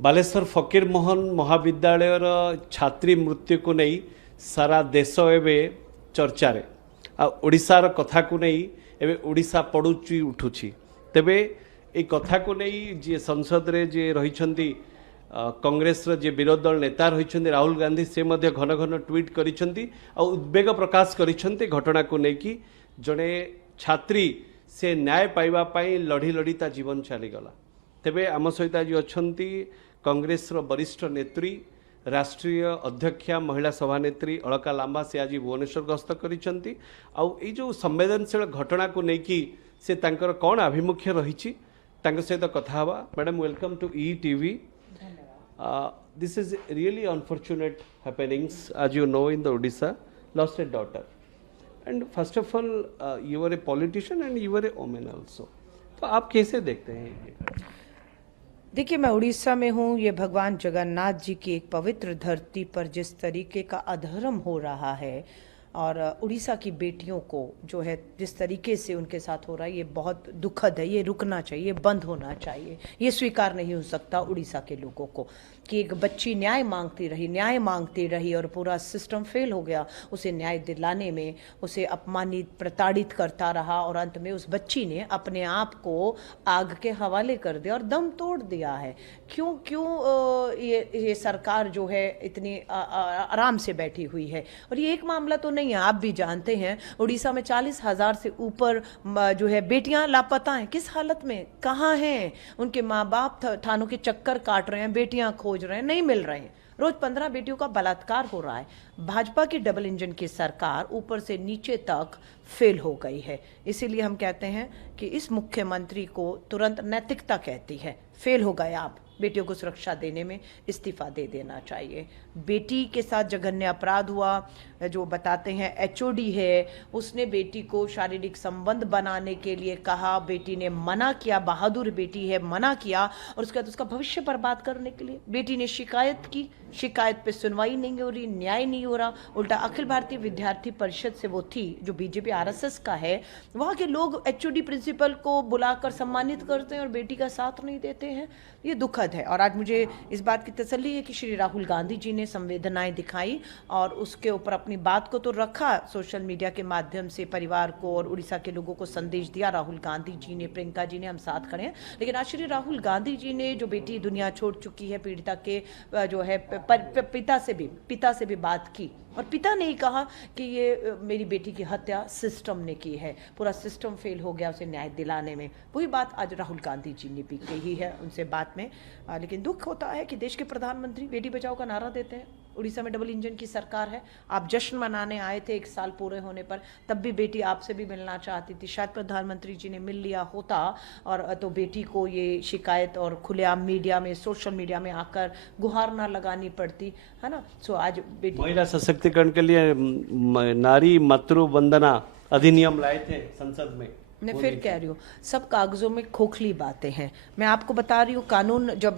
बालेश्वर फकीर मोहन महाविद्यालय छात्री मृत्यु को नहीं सारा देश एवं चर्चार आशार कथा को नहीं एवं ओडिशा पड़ुची उठुची तेबे ये कथा को नहीं जी संसद रे जे रही कांग्रेस जे विरोधी दल नेता रही राहुल गांधी से मध्य घन घन ट्वीट करिसेंती आ उद्वेग प्रकाश करिसेंती घटना को लेकिन जड़े छात्री से न्याय पाइबा पाई लड़ी लड़ी ता जीवन चलीगला तेबे आम सहित आज अच्छा कांग्रेस वरिष्ठ नेत्री राष्ट्रीय अध्यक्षा महिला सभानेत्री अलका लांबा से आज भुवनेश्वर गस्त करिसेंती आउ जो संवेदनशील घटना को लेकिन से तांकर कौन आभिमुख्य रही सहित कथा हवा। Madam welcome to E TV. This is really unfortunate happenings as you know in the Odisha lost a daughter and first of all you were a politician and you were a woman also, तो आप कैसे देखते हैं? देखिए, मैं उड़ीसा में हूँ। ये भगवान जगन्नाथ जी की एक पवित्र धरती पर जिस तरीके का अधर्म हो रहा है और उड़ीसा की बेटियों को जो है जिस तरीके से उनके साथ हो रहा है, ये बहुत दुखद है। ये रुकना चाहिए, बंद होना चाहिए। ये स्वीकार नहीं हो सकता उड़ीसा के लोगों को कि एक बच्ची न्याय मांगती रही और पूरा सिस्टम फेल हो गया उसे न्याय दिलाने में। उसे अपमानित प्रताड़ित करता रहा और अंत में उस बच्ची ने अपने आप को आग के हवाले कर दिया और दम तोड़ दिया है। क्यों ये सरकार जो है इतनी आराम से बैठी हुई है। और ये एक मामला तो नहीं है, आप भी जानते हैं उड़ीसा में 40,000 से ऊपर जो है बेटियां लापता हैं। किस हालत में, कहाँ हैं उनके माँ बाप? थानों के चक्कर काट रहे हैं, बेटियां खोज रहे हैं, नहीं मिल रहे हैं। रोज 15 बेटियों का बलात्कार हो रहा है। भाजपा की डबल इंजन की सरकार ऊपर से नीचे तक फेल हो गई है। इसीलिए हम कहते हैं कि इस मुख्यमंत्री को तुरंत नैतिकता कहती है, फेल हो गए आप। बेटियों को सुरक्षा देने में इस्तीफा दे देना चाहिए। बेटी के साथ जघन्य अपराध हुआ, जो बताते हैं एचओडी है, उसने बेटी को शारीरिक संबंध बनाने के लिए कहा, बेटी ने मना किया, बहादुर बेटी है, मना किया और उसके बाद उसका भविष्य बर्बाद करने के लिए बेटी ने शिकायत की। शिकायत पे सुनवाई नहीं हो रही, न्याय नहीं हो रहा। उल्टा अखिल भारतीय विद्यार्थी परिषद से वो थी जो बीजेपी आरएसएस का है, वहाँ के लोग एचओडी प्रिंसिपल को बुलाकर सम्मानित करते हैं और बेटी का साथ नहीं देते हैं। ये दुखद है। और आज मुझे इस बात की तसल्ली है कि श्री राहुल गांधी जी ने संवेदनाएं दिखाई और उसके ऊपर अपनी बात को तो रखा, सोशल मीडिया के माध्यम से परिवार को और उड़ीसा के लोगों को संदेश दिया। राहुल गांधी जी ने, प्रियंका जी ने, हम साथ खड़े हैं। लेकिन आज श्री राहुल गांधी जी ने जो बेटी दुनिया छोड़ चुकी है, पीड़िता के जो है पिता से भी बात की और पिता ने ही कहा कि ये मेरी बेटी की हत्या सिस्टम ने की है, पूरा सिस्टम फेल हो गया उसे न्याय दिलाने में। वही बात आज राहुल गांधी जी ने भी कही है उनसे बात में। लेकिन दुख होता है कि देश के प्रधानमंत्री बेटी बचाओ का नारा देते हैं। उड़ीसा में डबल इंजन की सरकार है। आप जश्न मनाने आए थे 1 साल पूरे होने पर, तब भी बेटी आपसे भी मिलना चाहती थी। शायद प्रधानमंत्री जी ने मिल लिया होता और तो बेटी को ये शिकायत और खुलेआम मीडिया में, सोशल मीडिया में आकर गुहार ना लगानी पड़ती, है ना। सो आज बेटी महिला सशक्तिकरण के लिए नारी मातृ वंदना अधिनियम लाए थे संसद में। मैं फिर कह रही हूँ, सब कागजों में खोखली बातें हैं। मैं आपको बता रही हूँ, कानून जब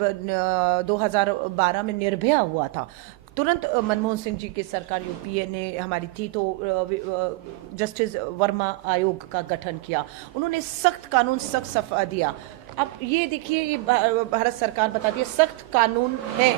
2012 में निर्भया हुआ था, तुरंत मनमोहन सिंह जी की सरकार यूपीए ने हमारी थी तो जस्टिस वर्मा आयोग का गठन किया। उन्होंने सख्त कानून, सख्त सफा दिया। अब ये देखिए, ये भारत सरकार बताती है सख्त कानून है।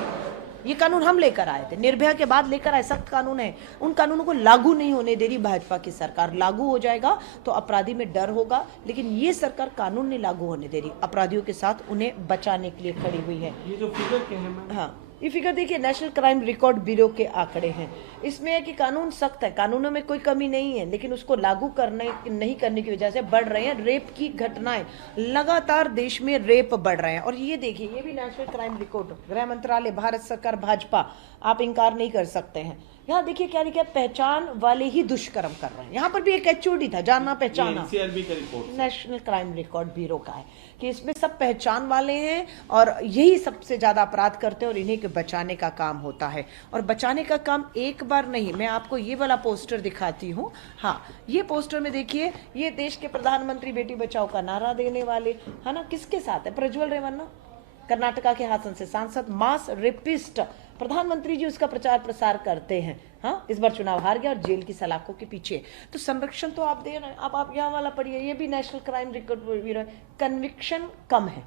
ये कानून हम लेकर आए थे, निर्भया के बाद लेकर आए, सख्त कानून है। उन कानूनों को लागू नहीं होने दे रही भाजपा की सरकार। लागू हो जाएगा तो अपराधी में डर होगा, लेकिन ये सरकार कानून नहीं लागू होने दे रही, अपराधियों के साथ उन्हें बचाने के लिए खड़ी हुई है। ये जो फिगर के हैं, हाँ, ये फिगर देखिए, नेशनल क्राइम रिकॉर्ड ब्यूरो के आंकड़े हैं। इसमें है कि कानून सख्त है, कानूनों में कोई कमी नहीं है, लेकिन उसको लागू नहीं करने की वजह से बढ़ रहे हैं रेप की घटनाएं। लगातार देश में रेप बढ़ रहे हैं। और ये देखिए, ये भी नेशनल क्राइम रिकॉर्ड, गृह मंत्रालय, भारत सरकार, भाजपा, आप इनकार नहीं कर सकते हैं। यहाँ देखिए क्या लिखा है, पहचान वाले ही दुष्कर्म कर रहे हैं। यहाँ पर भी एक एचओडी था, जाना पहचाना, नेशनल क्राइम रिकॉर्ड ब्यूरो का है कि इसमें सब पहचान वाले हैं और यही सबसे ज्यादा अपराध करते हैं और इन्हीं के बचाने का काम होता है। और बचाने का काम एक बार नहीं, मैं आपको ये वाला पोस्टर दिखाती हूँ। हाँ, ये पोस्टर में देखिए, ये देश के प्रधानमंत्री बेटी बचाओ का नारा देने वाले, है ना, किसके साथ है? प्रज्वल रेवन्ना, कर्नाटका के हासन से सांसद, मास रेपिस्ट, प्रधानमंत्री जी उसका प्रचार प्रसार करते हैं। हाँ, इस बार चुनाव हार गया और जेल की सलाखों के पीछे। तो संरक्षण तो आप दे रहे हैं। अब आप यहाँ वाला पढ़िए, ये भी national crime record bureau. Conviction कम है,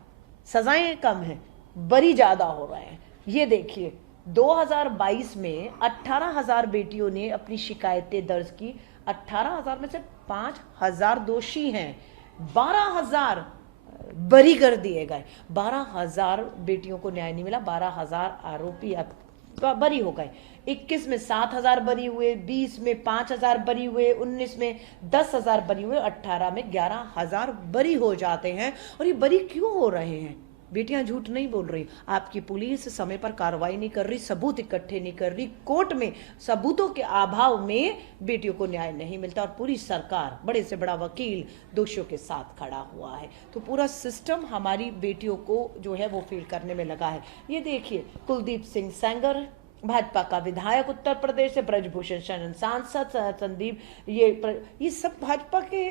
सजाएं कम है, बरी ज्यादा हो रहे हैं। ये देखिए 2022 में 18,000 बेटियों ने अपनी शिकायतें दर्ज की। 18,000 में से 5,000 दोषी हैं, 12,000 बरी कर दिए गए। 12,000 बेटियों को न्याय नहीं मिला, 12,000 आरोपी बरी हो गए। 21 में 7,000 बरी हुए, 20 में 5,000 बरी हुए, 19 में 10,000 बरी हुए, 18 में 11,000 बरी हो जाते हैं। और ये बरी क्यों हो रहे हैं? बेटियां झूठ नहीं बोल रही, आपकी पुलिस समय पर कार्रवाई नहीं कर रही, सबूत इकट्ठे नहीं कर रही, कोर्ट में सबूतों के अभाव में बेटियों को न्याय नहीं मिलता और पूरी सरकार, बड़े से बड़ा वकील दोषियों के साथ खड़ा हुआ है। तो पूरा सिस्टम हमारी बेटियों को जो है वो फेल करने में लगा है। ये देखिए कुलदीप सिंह सेंगर भाजपा का विधायक उत्तर प्रदेश से, ब्रजभूषण शरण सांसद, संदीप, ये सब भाजपा के।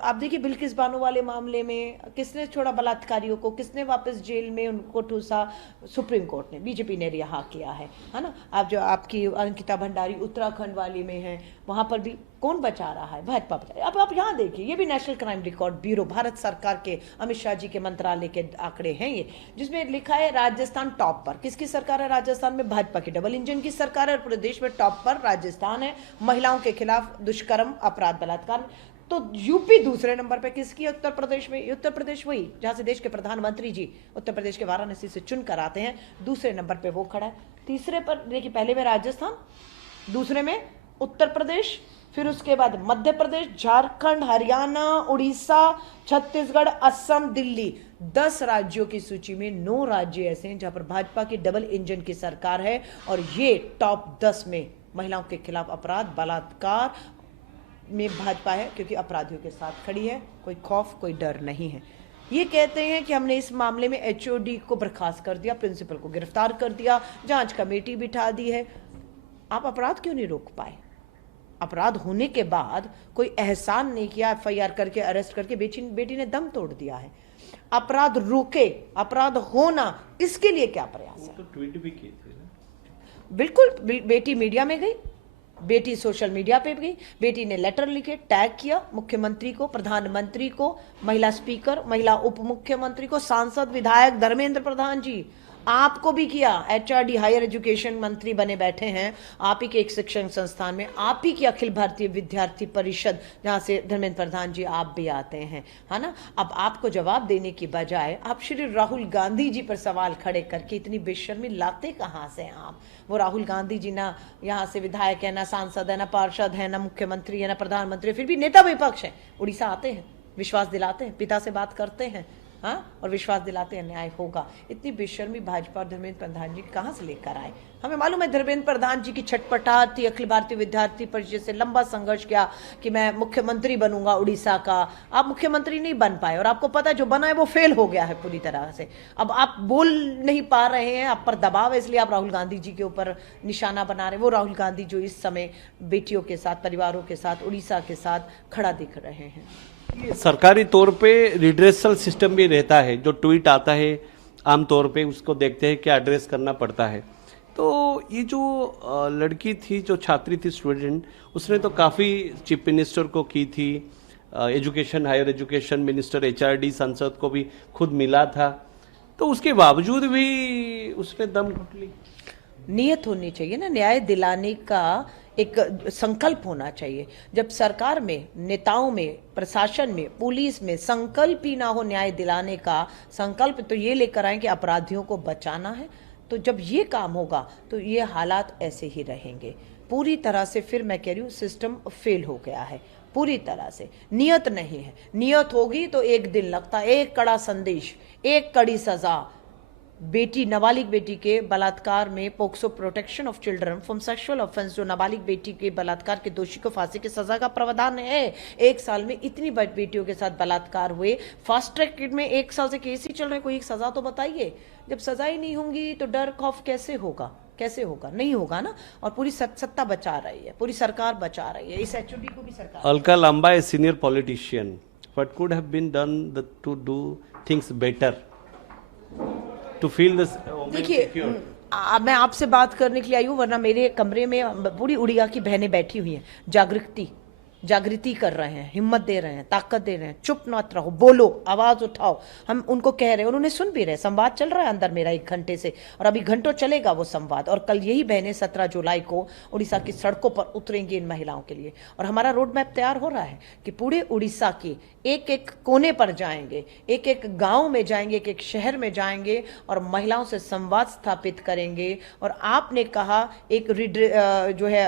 आप देखिए बिल्किस बानो वाले मामले में किसने छोड़ा बलात्कारियों को, किसने वापस जेल में उनको ठूसा? सुप्रीम कोर्ट ने, बीजेपी ने रिहा किया है ना। आप जो आपकी अंकिता भंडारी उत्तराखंड वाली में है, वहां पर भी कौन बचा रहा है? भाजपा बचा। अब आप यहाँ देखिए, ये भी national crime record bureau, Bharat सरकार के अमित शाह जी के मंत्रालय के आंकड़े हैं ये, जिसमें लिखा है राजस्थान टॉप पर। किसकी सरकार है राजस्थान में? भाजपा की डबल इंजन की सरकार है। पूरे देश में टॉप पर राजस्थान है महिलाओं के खिलाफ दुष्कर्म, अपराध, बलात्कार। तो यूपी दूसरे नंबर पे किसकी है? उत्तर प्रदेश में। उत्तर प्रदेश वही जहां से देश के प्रधानमंत्री जी उत्तर प्रदेश के वाराणसी से चुन कर आते हैं, दूसरे नंबर पे वो खड़ा है। तीसरे पर देखिए, पहले में राजस्थान, दूसरे में उत्तर प्रदेश, फिर उसके बाद मध्य प्रदेश, झारखंड, हरियाणा, उड़ीसा, छत्तीसगढ़, असम, दिल्ली। 10 राज्यों की सूची में 9 राज्य ऐसे हैं जहां पर भाजपा की डबल इंजन की सरकार है और ये टॉप 10 में महिलाओं के खिलाफ अपराध, बलात्कार में भाजपा है, क्योंकि अपराधियों के साथ खड़ी है। कोई खौफ, कोई डर नहीं है। ये कहते हैं कि हमने इस मामले में एचओडी को बर्खास्त कर दिया, प्रिंसिपल को गिरफ्तार कर दिया, जांच कमेटी बिठा दी है। आप अपराध क्यों नहीं रोक पाए? अपराध होने के बाद कोई एहसान नहीं किया, एफआईआर करके अरेस्ट करके बेटी ने दम तोड़ दिया है। अपराध रोके, अपराध होना, इसके लिए क्या प्रयास है? तो ट्वीट भी किए थे ना। बिल्कुल, बेटी मीडिया में गई, बेटी सोशल मीडिया पे गई, बेटी ने लेटर लिखे, टैग किया मुख्यमंत्री को, प्रधानमंत्री को, महिला स्पीकर, महिला उप मुख्यमंत्री को, सांसद, विधायक, धर्मेंद्र प्रधान जी, आपको भी किया। एचआरडी हायर एजुकेशन मंत्री बने बैठे हैं आप ही के एक शिक्षण संस्थान में, आप ही की अखिल भारतीय विद्यार्थी परिषद, जहां से धर्मेंद्र प्रधान जी आप भी आते हैं, है ना। अब आपको जवाब देने की बजाय आप श्री राहुल गांधी जी पर सवाल खड़े करके इतनी बेशर्मी लाते कहां से आप? वो राहुल गांधी जी ना यहाँ से विधायक है, ना सांसद है, ना पार्षद है, ना मुख्यमंत्री है, ना प्रधानमंत्री, फिर भी नेता विपक्ष है। उड़ीसा आते हैं, विश्वास दिलाते हैं, पिता से बात करते हैं, हाँ, और विश्वास दिलाते हैं न्याय होगा। इतनी बेशर्मी भाजपा और धर्मेंद्र प्रधान जी कहाँ से लेकर आए? हमें मालूम है धर्मेंद्र प्रधान जी की छटपटाहट थी, अखिल भारतीय विद्यार्थी परिषद से लंबा संघर्ष किया कि मैं मुख्यमंत्री बनूंगा उड़ीसा का। आप मुख्यमंत्री नहीं बन पाए और आपको पता है जो बना है वो फेल हो गया है पूरी तरह से। अब आप बोल नहीं पा रहे हैं, आप पर दबाव है, इसलिए आप राहुल गांधी जी के ऊपर निशाना बना रहे हैं। वो राहुल गांधी जो इस समय बेटियों के साथ, परिवारों के साथ, उड़ीसा के साथ खड़ा दिख रहे हैं। सरकारी तौर पे रिड्रेसल सिस्टम भी रहता है, जो ट्वीट आता है आमतौर पे उसको देखते हैं क्या एड्रेस करना पड़ता है। तो ये जो लड़की थी, जो छात्री थी, स्टूडेंट, उसने तो काफ़ी चीफ मिनिस्टर को की थी, education, higher education minister, HRD, संसद को भी खुद मिला था, तो उसके बावजूद भी उसने दम घुट ली। नियत होनी चाहिए ना, न्याय दिलाने का एक संकल्प होना चाहिए। जब सरकार में, नेताओं में, प्रशासन में, पुलिस में संकल्प ही ना हो न्याय दिलाने का, संकल्प तो ये लेकर आए कि अपराधियों को बचाना है, तो जब ये काम होगा तो ये हालात ऐसे ही रहेंगे पूरी तरह से। फिर मैं कह रही हूँ सिस्टम फेल हो गया है पूरी तरह से। नियत नहीं है, नियत होगी तो एक दिन लगता, एक कड़ा संदेश, एक कड़ी सजा। बेटी, नाबालिग बेटी के बलात्कार में POCSO, protection of children from sexual offence, जो नाबालिग बेटी के बलात्कार के दोषी को फांसी की सजा का प्रावधान है। 1 साल में इतनी बेटियों के साथ बलात्कार हुए, फास्ट ट्रैक में 1 साल से केस ही चल रहे, कोई एक सजा तो बताइए। जब सजा ही नहीं होंगी तो डर खौफ कैसे होगा? कैसे होगा? नहीं होगा ना। और पूरी सत्ता बचा रही है, पूरी सरकार बचा रही है, इस एचओडी को भी सरकार। Alka Lamba, a senior politician, what could have been done to do things better to feel this? देखिए, मैं आपसे बात करने के लिए आई हूँ, वरना मेरे कमरे में पूरी उड़िया की बहनें बैठी हुई हैं। जागृति, जागृति कर रहे हैं, हिम्मत दे रहे हैं, ताकत दे रहे हैं, चुप मत रहो, बोलो, आवाज उठाओ। हम उनको कह रहे हैं, उन्होंने सुन भी रहे, संवाद चल रहा है अंदर मेरा 1 घंटे से, और अभी घंटों चलेगा वो संवाद। और कल यही बहनें 17 जुलाई को उड़ीसा की सड़कों पर उतरेंगी इन महिलाओं के लिए। और हमारा रोड मैप तैयार हो रहा है कि पूरे उड़ीसा के एक एक कोने पर जाएंगे, एक एक गांव में जाएंगे, एक एक शहर में जाएंगे और महिलाओं से संवाद स्थापित करेंगे। और आपने कहा एक जो है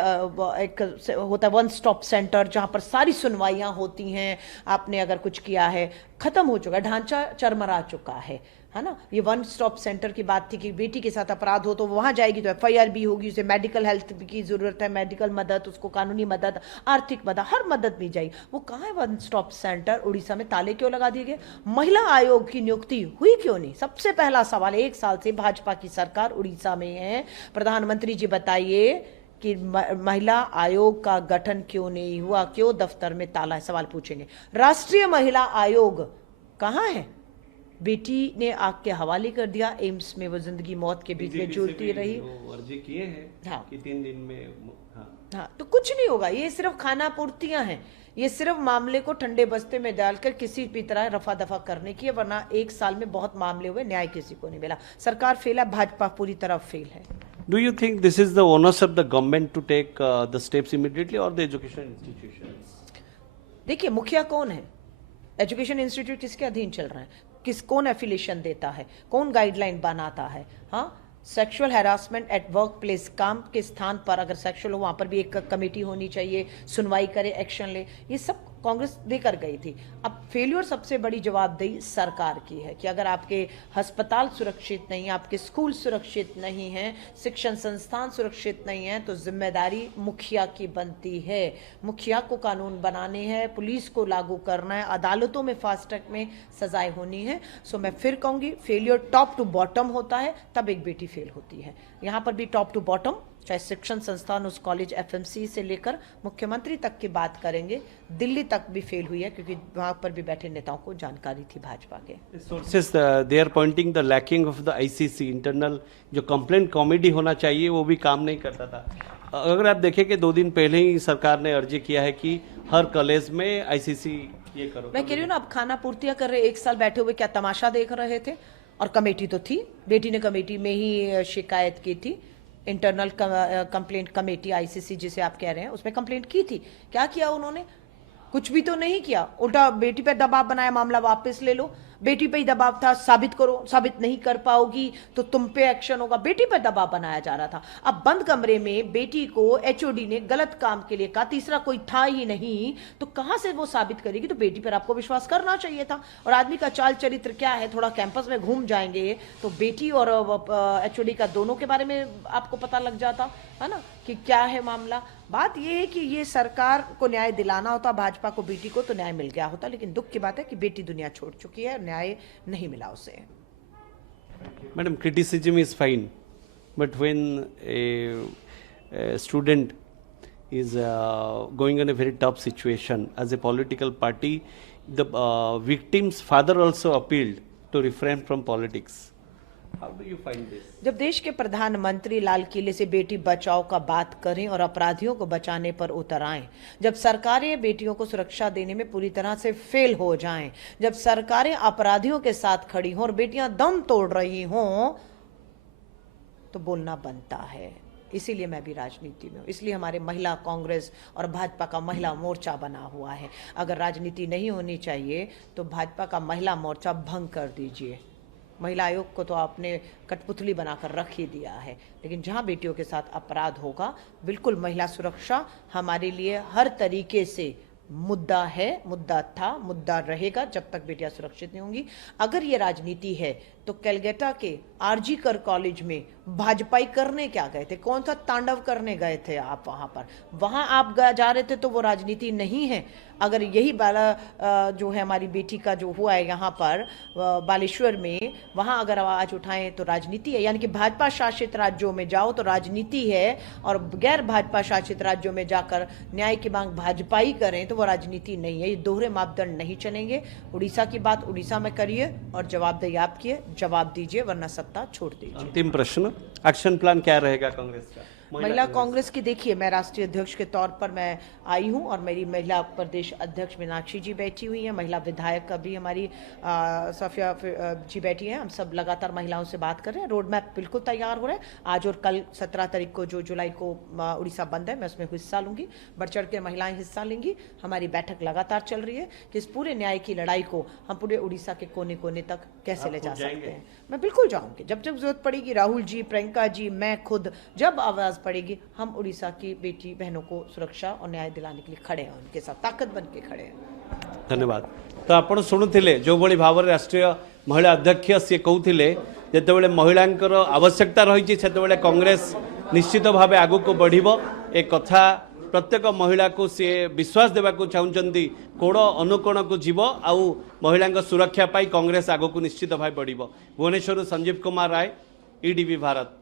एक होता है 1 स्टॉप सेंटर, जहां पर सारी सुनवाइयां होती हैं। आपने अगर कुछ किया है, खत्म हो चुका है, ढांचा चरमरा चुका है ना। ये 1 स्टॉप सेंटर की बात थी कि बेटी के साथ अपराध हो तो वहां जाएगी तो FIR भी होगी, उसे मेडिकल हेल्थ की जरूरत है, मेडिकल मदद, उसको कानूनी मदद, आर्थिक मदद, हर मदद दी जाएगी। वो कहाँ है 1 स्टॉप सेंटर? उड़ीसा में ताले क्यों लगा दिए गए? महिला आयोग की नियुक्ति हुई क्यों नहीं? सबसे पहला सवाल, 1 साल से भाजपा की सरकार उड़ीसा में है, प्रधानमंत्री जी बताइए कि महिला आयोग का गठन क्यों नहीं हुआ, क्यों दफ्तर में ताला है? सवाल पूछेंगे। राष्ट्रीय महिला आयोग कहाँ है? बेटी ने आग के हवाले कर दिया, एम्स में वो जिंदगी मौत के बीच में झूलती रही। अर्जी किए हैं हाँ कि 3 दिन में हाँ, तो कुछ नहीं होगा। ये सिर्फ खाना पूर्तियां हैं, ये सिर्फ मामले को ठंडे बस्ते में डालकर किसी भी तरह रफा दफा करने की है, वरना 1 साल में बहुत मामले हुए, न्याय किसी को नहीं मिला। सरकार फेल है, भाजपा पूरी तरह फेल है। Do you think this is the onus of the government to take the steps immediately or the education institutions? देखिए, मुखिया कौन है? एजुकेशन इंस्टीट्यूट किसके अधीन चल रहा है? कौन एफिलिएशन देता है? कौन गाइडलाइन बनाता है? हाँ, sexual harassment at work place, काम के स्थान पर अगर सेक्सुअल हो, वहां पर भी एक कमेटी होनी चाहिए, सुनवाई करे, एक्शन ले। ये सब कांग्रेस देकर गई थी। अब फेल्योर सबसे बड़ी जवाबदेही सरकार की है कि अगर आपके अस्पताल सुरक्षित नहीं, आपके स्कूल सुरक्षित नहीं हैं, शिक्षण संस्थान सुरक्षित नहीं है, तो जिम्मेदारी मुखिया की बनती है। मुखिया को कानून बनाने हैं, पुलिस को लागू करना है, अदालतों में फास्ट ट्रैक में सजाएं होनी है। सो मैं फिर कहूंगी, फेलियर टॉप टू बॉटम होता है, तब एक बेटी फेल होती है। यहाँ पर भी टॉप टू बॉटम, चाहे शिक्षण संस्थान, उस कॉलेज, FMC से लेकर मुख्यमंत्री तक की बात करेंगे, दिल्ली तक भी फेल हुई है, क्योंकि वहां पर भी बैठे नेताओं को जानकारी थी भाजपा के। Sources they are pointing the lacking of the ICC, internal जो कंप्लेंट कॉमेडी होना चाहिए वो भी काम नहीं करता था। अगर आप देखें कि 2 दिन पहले ही सरकार ने अर्जी किया है कि हर कॉलेज में ICC ये करो। मैं कह रही हूँ ना, अब खाना पूर्तियां कर रहे, 1 साल बैठे हुए क्या तमाशा देख रहे थे? और कमेटी तो थी, बेटी ने कमेटी में ही शिकायत की थी, इंटरनल कंप्लेंट कमेटी ICC जिसे आप कह रहे हैं, उसमें कंप्लेंट की थी। क्या किया उन्होंने? कुछ भी तो नहीं किया, उल्टा बेटी पे दबाव बनाया, मामला वापस ले लो। बेटी पे ही दबाव था, साबित करो, साबित नहीं कर पाओगी तो तुम पे एक्शन होगा, बेटी पे दबाव बनाया जा रहा था। अब बंद कमरे में बेटी को HOD ने गलत काम के लिए कहा, तीसरा कोई था ही नहीं, तो कहां से वो साबित करेगी? तो बेटी पर आपको विश्वास करना चाहिए था। और आदमी का चाल चरित्र क्या है, थोड़ा कैंपस में घूम जाएंगे तो बेटी और HOD का दोनों के बारे में आपको पता लग जाता है ना, कि क्या है मामला। बात यह है कि ये सरकार को न्याय दिलाना होता, भाजपा को बेटी को तो न्याय मिल गया होता, लेकिन दुख की बात है कि बेटी दुनिया छोड़ चुकी है, न्याय नहीं मिला उसे। Madam, criticism is fine, but when a student is going in a very tough situation as a political party, the victim's father also appealed to refrain from politics. How do you find this? जब देश के प्रधानमंत्री लाल किले से बेटी बचाओ का बात करें और अपराधियों को बचाने पर उतर आएं, जब सरकारें बेटियों को सुरक्षा देने में पूरी तरह से फेल हो जाएं, जब सरकारें अपराधियों के साथ खड़ी हों और बेटियां दम तोड़ रही हों, तो बोलना बनता है। इसीलिए मैं भी राजनीति में हूँ, इसलिए हमारे महिला कांग्रेस और भाजपा का महिला मोर्चा बना हुआ है। अगर राजनीति नहीं होनी चाहिए तो भाजपा का महिला मोर्चा भंग कर दीजिए। महिला आयोग को तो आपने कठपुतली बनाकर रख ही दिया है, लेकिन जहां बेटियों के साथ अपराध होगा, बिल्कुल महिला सुरक्षा हमारे लिए हर तरीके से मुद्दा है, मुद्दा था, मुद्दा रहेगा जब तक बेटियां सुरक्षित नहीं होंगी। अगर ये राजनीति है तो कैलकाटा के RG कर कॉलेज में भाजपाई करने क्या गए थे? कौन सा तांडव करने गए थे आप वहां पर? वहां आप जा रहे थे तो वो राजनीति नहीं है। अगर यही बाला जो है हमारी बेटी का जो हुआ है यहाँ पर बालेश्वर में, वहां अगर आवाज उठाएं तो राजनीति है। यानी कि भाजपा शासित राज्यों में जाओ तो राजनीति है, और गैर भाजपा शासित राज्यों में जाकर न्याय की मांग भाजपाई करें तो वो राजनीति नहीं है। ये दोहरे मापदंड नहीं चलेंगे। उड़ीसा की बात उड़ीसा में करिए और जवाबदेही आपकी है, जवाब दीजिए, वरना सत्ता छोड़ दीजिए। अंतिम प्रश्न, एक्शन प्लान क्या रहेगा कांग्रेस का? महिला कांग्रेस की देखिए, मैं राष्ट्रीय अध्यक्ष के तौर पर मैं आई हूं और मेरी महिला प्रदेश अध्यक्ष मीनाक्षी जी बैठी हुई हैं, महिला विधायक का भी हमारी सफिया जी बैठी हैं। हम सब लगातार महिलाओं से बात कर रहे हैं। रोड मैप बिल्कुल तैयार हो रहा है। आज और कल 17 तारीख को जो जुलाई को उड़ीसा बंद है, मैं उसमें हिस्सा लूंगी, बढ़ चढ़ के महिलाएं हिस्सा लेंगी। हमारी बैठक लगातार चल रही है कि इस पूरे न्याय की लड़ाई को हम पूरे उड़ीसा के कोने कोने तक कैसे ले जा सकते हैं। मैं बिल्कुल जाऊंगी, जब जब जरूरत पड़ेगी। राहुल जी, प्रियंका जी, मैं खुद, जब आवाज पड़ेगी, हम उड़ीसा की बेटी बहनों को सुरक्षा और न्याय दिलाने के लिए खड़े हैं, उनके साथ ताकत बन के खड़े हैं। धन्यवाद। तो आपण शुणुले जो भाई भाव में राष्ट्रीय महिला अध्यक्ष सी कहते जिते महिलांकर आवश्यकता रही से कांग्रेस निश्चित भाव आगु को बढ़ ए कथा प्रत्येक महिला को सी विश्वास देवा चाहते कोण अनुकोण को जीव आउ महिला सुरक्षा पाई कांग्रेस आगु को निश्चित भाव बढ़। भुवनेश्वर संजीव कुमार राय, ईटीवी भारत।